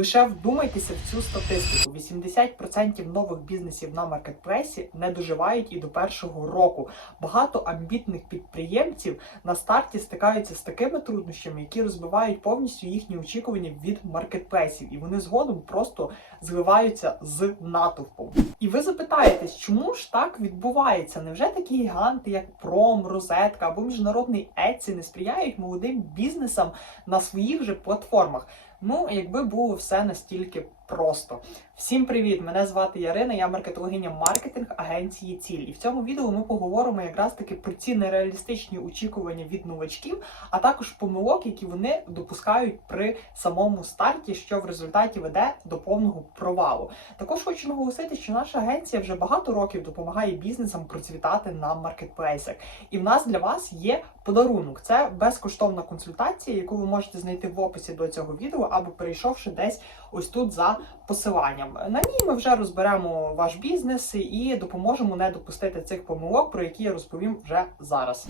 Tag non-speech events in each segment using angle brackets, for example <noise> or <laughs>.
Лише вдумайтеся в цю статистику: 80% нових бізнесів на маркетплейсі не доживають і до першого року. Багато амбітних підприємців на старті стикаються з такими труднощами, які розбивають повністю їхні очікування від маркетплейсів, і вони згодом просто зливаються з натовпом. І ви запитаєтесь, чому ж так відбувається? Невже такі гіганти, як Пром, Розетка або міжнародний Etsy не сприяють молодим бізнесам на своїх же платформах? Ну, якби було все настільки просто. Всім привіт! Мене звати Ярина, я маркетологиня маркетинг агенції Ціль. І в цьому відео ми поговоримо якраз таки про ці нереалістичні очікування від новачків, а також помилок, які вони допускають при самому старті, що в результаті веде до повного провалу. Також хочу наголосити, що наша агенція вже багато років допомагає бізнесам процвітати на маркетплейсах. І в нас для вас є подарунок. Це безкоштовна консультація, яку ви можете знайти в описі до цього відео або перейшовши десь ось тут за посиланням. На ній ми вже розберемо ваш бізнес і допоможемо не допустити цих помилок, про які я розповім вже зараз.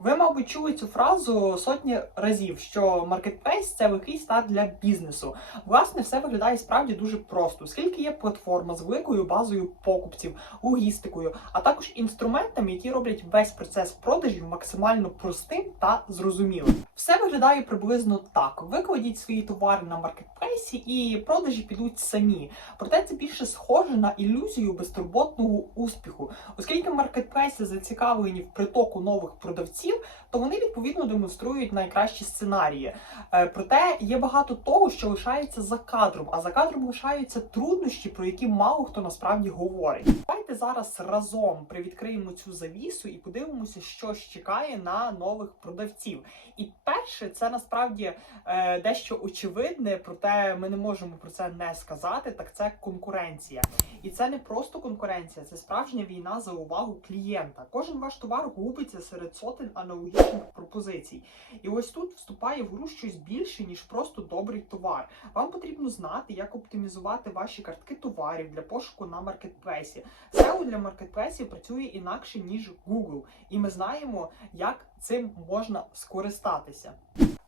Ви, мабуть, чули цю фразу сотні разів, що маркетплейс це легкий старт для бізнесу. Власне, все виглядає справді дуже просто, оскільки є платформа з великою базою покупців, логістикою, а також інструментами, які роблять весь процес продажів максимально простим та зрозумілим. Все виглядає приблизно так: викладіть свої товари на маркетплейсі, і продажі підуть самі. Проте це більше схоже на ілюзію безтурботного успіху, оскільки маркетплейси зацікавлені в притоку нових продавців то вони відповідно демонструють найкращі сценарії. Е, Проте є багато того, що лишається за кадром, а за кадром лишаються труднощі, про які мало хто насправді говорить. Давайте зараз разом привідкриємо цю завісу і подивимося, що ж чекає на нових продавців. І перше, це насправді е, дещо очевидне, проте ми не можемо про це не сказати. Так це конкуренція. І це не просто конкуренція, це справжня війна за увагу клієнта. Кожен ваш товар губиться серед сотень аналогічних пропозицій. І ось тут вступає в гру щось більше, ніж просто добрий товар. Вам потрібно знати, як оптимізувати ваші картки товарів для пошуку на маркетплейсі. SEO для маркетплейсів працює інакше, ніж Google, і ми знаємо, як цим можна скористатися.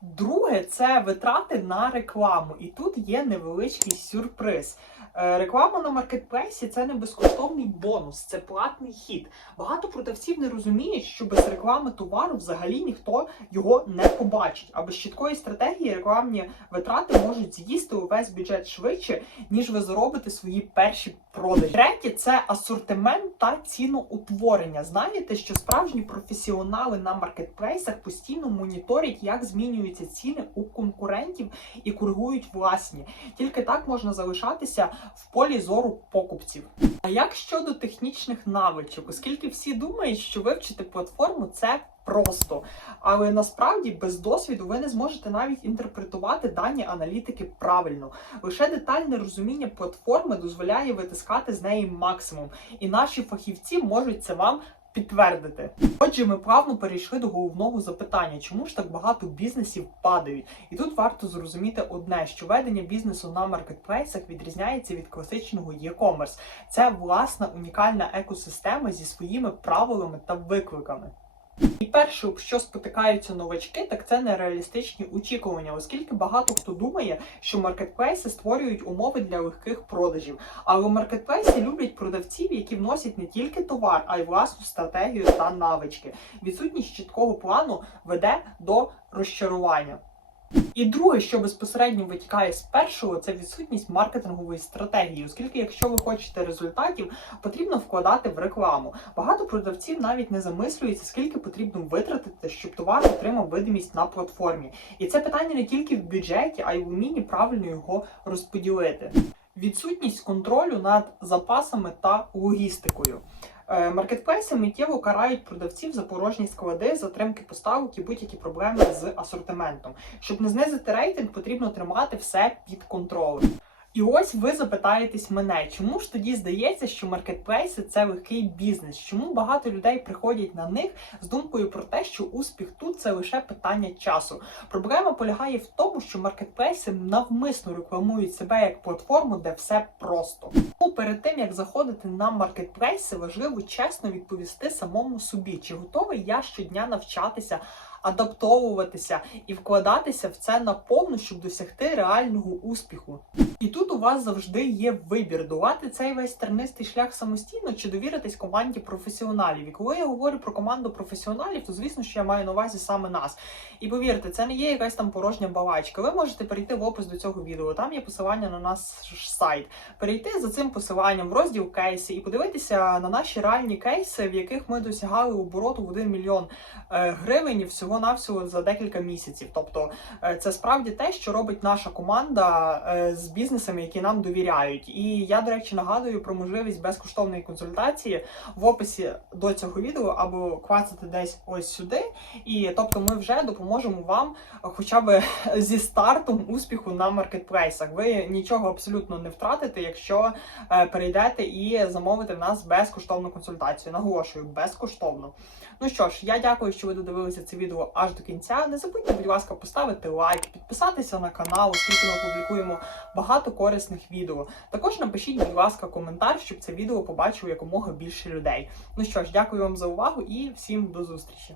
Друге, це витрати на рекламу. І тут є невеличкий сюрприз. Е, Реклама на маркетплейсі це не безкоштовний бонус, це платний хід. Багато продавців не розуміють, що без реклами товару взагалі ніхто його не побачить. А без чіткої стратегії рекламні витрати можуть з'їсти увесь бюджет швидше, ніж ви заробите свої перші продажі. Третє це асортимент та ціноутворення. Знаєте, що справжні професіонали на маркетплейсах постійно моніторять, як змінюються ціни у конкурентів і коригують власні. Тільки так можна залишатися в полі зору покупців. А як щодо технічних навичок, оскільки всі думають, що вивчити платформу це просто, але насправді без досвіду ви не зможете навіть інтерпретувати дані аналітики правильно. Лише детальне розуміння платформи дозволяє витискати з неї максимум, і наші фахівці можуть це вам. Підтвердити, отже, ми плавно перейшли до головного запитання, чому ж так багато бізнесів падають? І тут варто зрозуміти одне, що ведення бізнесу на маркетплейсах відрізняється від класичного e-commerce. Це власна унікальна екосистема зі своїми правилами та викликами. Перше, що спотикаються новачки, так це нереалістичні очікування, оскільки багато хто думає, що маркетплейси створюють умови для легких продажів. Але маркетплейси люблять продавців, які вносять не тільки товар, а й власну стратегію та навички. Відсутність чіткого плану веде до розчарування. І друге, що безпосередньо витікає з першого, це відсутність маркетингової стратегії, оскільки, якщо ви хочете результатів, потрібно вкладати в рекламу. Багато продавців навіть не замислюються, скільки потрібно витратити, щоб товар отримав видимість на платформі. І це питання не тільки в бюджеті, а й в умінні правильно його розподілити. Відсутність контролю над запасами та логістикою. Е, Маркетплейси миттєво карають продавців за порожні склади, затримки поставок і будь-які проблеми з асортиментом. Щоб не знизити рейтинг, потрібно тримати все під контролем. І ось ви запитаєтесь мене, чому ж тоді здається, що маркетплейси це легкий бізнес? Чому багато людей приходять на них з думкою про те, що успіх тут це лише питання часу? Проблема полягає в тому, що маркетплейси навмисно рекламують себе як платформу, де все просто. Тому перед тим як заходити на маркетплейси, важливо чесно відповісти самому собі, чи готовий я щодня навчатися. Адаптовуватися і вкладатися в це наповну, щоб досягти реального успіху. І тут у вас завжди є вибір долати цей весь тернистий шлях самостійно чи довіритись команді професіоналів. І коли я говорю про команду професіоналів, то звісно, що я маю на увазі саме нас. І повірте, це не є якась там порожня балачка. Ви можете перейти в опис до цього відео. Там є посилання на наш сайт. Перейти за цим посиланням в розділ кейси і подивитися на наші реальні кейси, в яких ми досягали обороту в 1 мільйон е, гривень всього навсього за декілька місяців. Тобто е, це справді те, що робить наша команда е, з бізнесами, які нам довіряють. І я, до речі, нагадую про можливість безкоштовної консультації в описі до цього відео або клацати десь ось сюди. І тобто, ми вже допоможемо вам хоча б <laughs> зі стартом успіху на маркетплейсах. Ви нічого абсолютно не втратите, якщо е, перейдете і замовите в нас безкоштовну консультацію. Наголошую, безкоштовно. Ну що ж, я дякую, що ви додивилися це відео аж до кінця. Не забудьте, будь ласка, поставити лайк, підписатися на канал, оскільки ми публікуємо багато корисних відео. Також напишіть, будь ласка, коментар, щоб це відео побачило якомога більше людей. Ну що ж, дякую вам за увагу і всім до зустрічі.